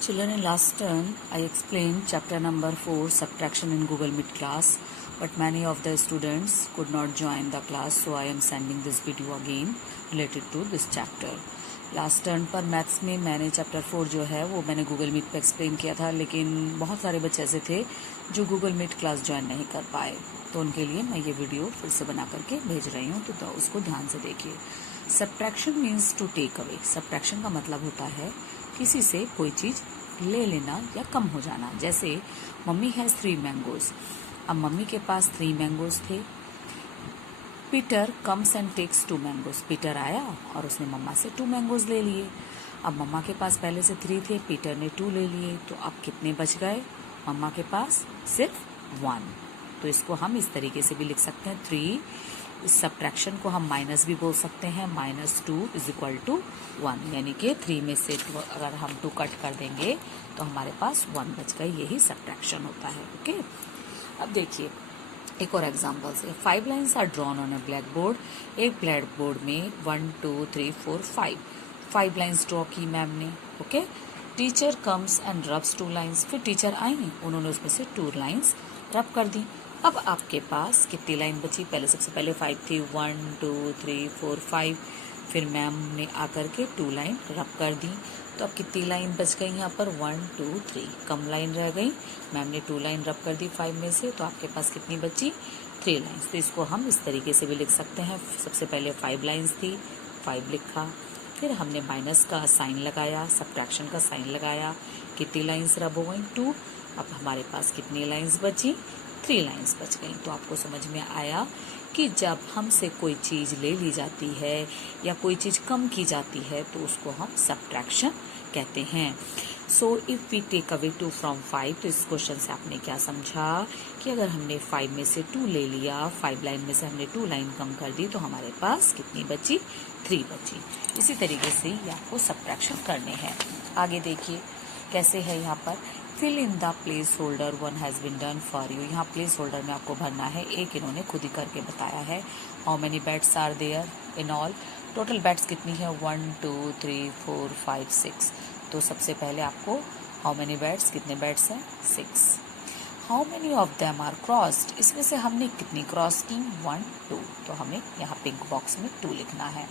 Children, in last term, I explained chapter number 4, subtraction in Google Meet class, but many of the students could not join the class, so I am sending this video again related to this chapter. Last turn पर maths में मैंने chapter 4 जो है वो मैंने Google meet पे explain किया था, लेकिन बहुत सारे बच्चे ऐसे थे जो गूगल मीट क्लास ज्वाइन नहीं कर पाए, तो उनके लिए मैं ये वीडियो फिर से बना करके भेज रही हूँ, तो उसको ध्यान से देखिए। Subtraction means to take away. Subtraction का मतलब होता है किसी से कोई चीज़ ले लेना या कम हो जाना। जैसे मम्मी हैज़ 3 मैंगोज। अब मम्मी के पास 3 मैंगोज थे। Peter comes and takes 2 mangoes. Peter आया और उसने मम्मा से 2 मैंगोज ले लिए। अब मम्मा के पास पहले से 3 थे, पीटर ने 2 ले लिए, तो अब कितने बच गए? मम्मा के पास सिर्फ 1। तो इसको हम इस तरीके से भी लिख सकते हैं 3। इस सब्ट्रैक्शन को हम माइनस भी बोल सकते हैं, -2 = 1, यानी कि 3 में से अगर हम 2 कट कर देंगे तो हमारे पास 1 बच गए। यही सब्ट्रैक्शन होता है। ओके, अब देखिए एक और एग्जाम्पल से 5 lines are drawn on a black board. एक ब्लैक बोर्ड में 1 2 3 4 5 लाइन्स ड्रॉ की मैम ने। Okay, teacher comes and rubs 2 lines. फिर टीचर आई, उन्होंने उसमें से 2 लाइन्स रब कर दी। अब आपके पास कितनी लाइन बची? पहले सबसे पहले 5 थी, 1 2 3 4 5। फिर मैम ने आकर के 2 लाइन रब कर दी, तो अब कितनी लाइन बच गई यहाँ पर? 1 2 3, कम लाइन रह गई। मैम ने 2 लाइन रब कर दी 5 में से, तो आपके पास कितनी बची? 3 लाइन्स। तो इसको हम इस तरीके से भी लिख सकते हैं। सबसे पहले 5 लाइन्स थी, 5 लिखा, फिर हमने माइनस का साइन लगाया, सब्ट्रैक्शन का साइन लगाया, कितनी लाइन्स रब हो गई? 2। अब हमारे पास कितनी लाइन्स बची? 3 लाइन्स बच गई। तो आपको समझ में आया कि जब हमसे कोई चीज़ ले ली जाती है या कोई चीज़ कम की जाती है तो उसको हम सब्ट्रैक्शन कहते हैं। So if we take away 2 from 5, तो इस क्वेश्चन से आपने क्या समझा कि अगर हमने 5 में से 2 ले लिया, 5 लाइन में से हमने 2 लाइन कम कर दी, तो हमारे पास कितनी बची? 3 बची। इसी तरीके से ये आपको सब्ट्रैक्शन करने हैं। आगे देखिए कैसे है यहाँ पर। Fill in the place holder, 1 has been done for you. यहाँ प्लेस होल्डर में आपको भरना है, एक इन्होंने खुद ही करके बताया है। How many bats are there in all? Total bats कितनी है? 1 2 3 4 5 6। तो सबसे पहले आपको हाउ मेनी बैट्स, कितने बैट्स हैं? 6। How many of them are crossed? इसमें से हमने कितनी क्रॉस की? 1 2। तो हमें यहाँ पिंक बॉक्स में 2 लिखना है।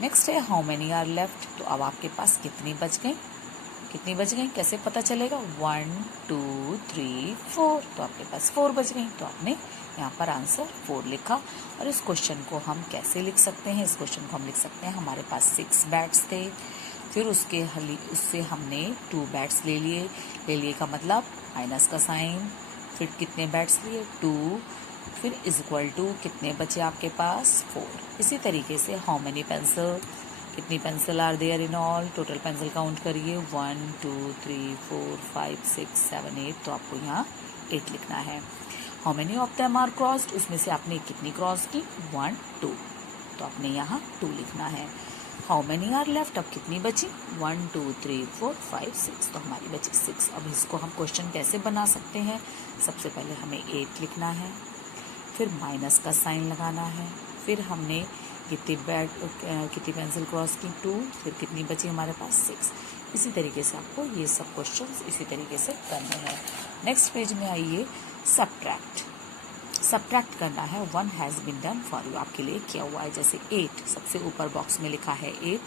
नेक्स्ट है हाउ मेनी आर लेफ्ट। तो अब आपके पास कितनी बच गई? कितनी बच गई कैसे पता चलेगा? 1 2 3 4। तो आपके पास 4 बच गई, तो आपने यहाँ पर आंसर 4 लिखा। और इस क्वेश्चन को हम कैसे लिख सकते हैं? इस क्वेश्चन को हम लिख सकते हैं, हमारे पास 6 बैट्स थे, फिर उससे हमने 2 बैट्स ले लिए का मतलब माइनस का साइन, फिर कितने बैट्स लिए? 2, फिर = कितने बचे आपके पास? 4। इसी तरीके से हाउ मेनी पेंसिल, कितनी pencil are there in all? Total pencil count करिए, 1 2 3 4 5 6 7 8। तो आपको यहाँ 8 लिखना है। How many of them are crossed? उसमें से आपने कितनी क्रॉस की? 1 2। तो आपने यहाँ 2 लिखना है। How many are left? अब कितनी बची? 1 2 3 4 5 6। तो हमारी बची 6। अब इसको हम क्वेश्चन कैसे बना सकते हैं? सबसे पहले हमें 8 लिखना है, फिर माइनस का साइन लगाना है, फिर हमने कितनी पेंसिल क्रॉस की? 2। फिर कितनी बची हमारे पास? 6। इसी तरीके से आपको ये सब क्वेश्चंस इसी तरीके से करने हैं। नेक्स्ट पेज में आइए, सब्ट्रैक्ट करना है। 1 has been done for you, आपके लिए किया हुआ है। जैसे 8 सबसे ऊपर बॉक्स में लिखा है 8,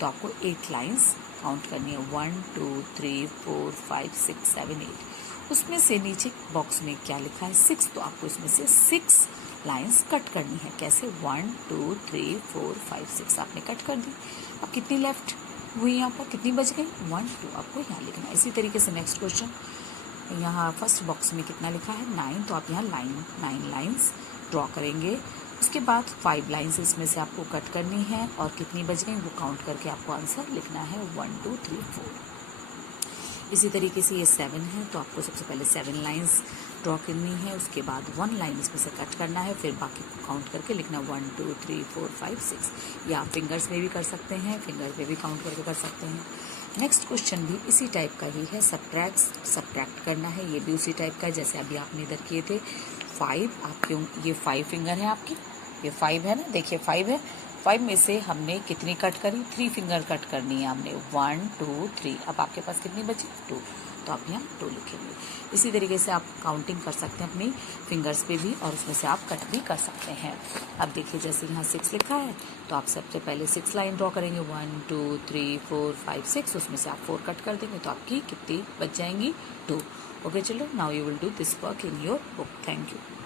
तो आपको 8 लाइन्स काउंट करनी है, 1 2 3 4 5 6 7 8। उसमें से नीचे बॉक्स में क्या लिखा है? 6, तो आपको इसमें से 6 लाइंस कट करनी है। कैसे? 1 2 3 4 5 6 आपने कट कर दी। अब कितनी लेफ्ट हुई? यहाँ पर कितनी बच गई? 1 2। आपको यहाँ लिखना है। इसी तरीके से नेक्स्ट क्वेश्चन, यहाँ फर्स्ट बॉक्स में कितना लिखा है? 9, तो आप यहाँ 9 लाइन्स ड्रॉ करेंगे। उसके बाद 5 लाइन्स इसमें से आपको कट करनी है, और कितनी बच गई वो काउंट करके आपको आंसर लिखना है, 1 2 3 4। इसी तरीके से ये 7 है, तो आपको सबसे पहले 7 लाइन्स ड्रॉ करनी है, उसके बाद 1 लाइन इसमें से कट करना है, फिर बाकी को काउंट करके लिखना 1 2 3 4 5 6। या आप फिंगर्स में भी कर सकते हैं, फिंगर पे भी काउंट करके कर सकते हैं। नेक्स्ट क्वेश्चन भी इसी टाइप का ही है, सब्ट्रैक्ट करना है। ये भी उसी टाइप का है जैसे अभी आपने इधर किए थे। 5 आपके, ये 5 फिंगर है आपकी, ये 5 है ना, देखिए 5 है, 5 में से हमने कितनी कट करी, 3 फिंगर कट करनी है हमने, 1 2 3। अब आपके पास कितनी बची, 2, तो आप यहाँ 2 लिखेंगे। इसी तरीके से आप काउंटिंग कर सकते हैं अपनी फिंगर्स पे भी, और उसमें से आप कट भी कर सकते हैं। अब देखिए जैसे यहाँ 6 लिखा है, तो आप सबसे पहले 6 लाइन ड्रॉ करेंगे, 1 2 3 4 5 6, उसमें से आप 4 कट कर देंगे, तो आपकी कितनी बच जाएंगी, 2। Okay children, now you will do this work in your book. Thank you.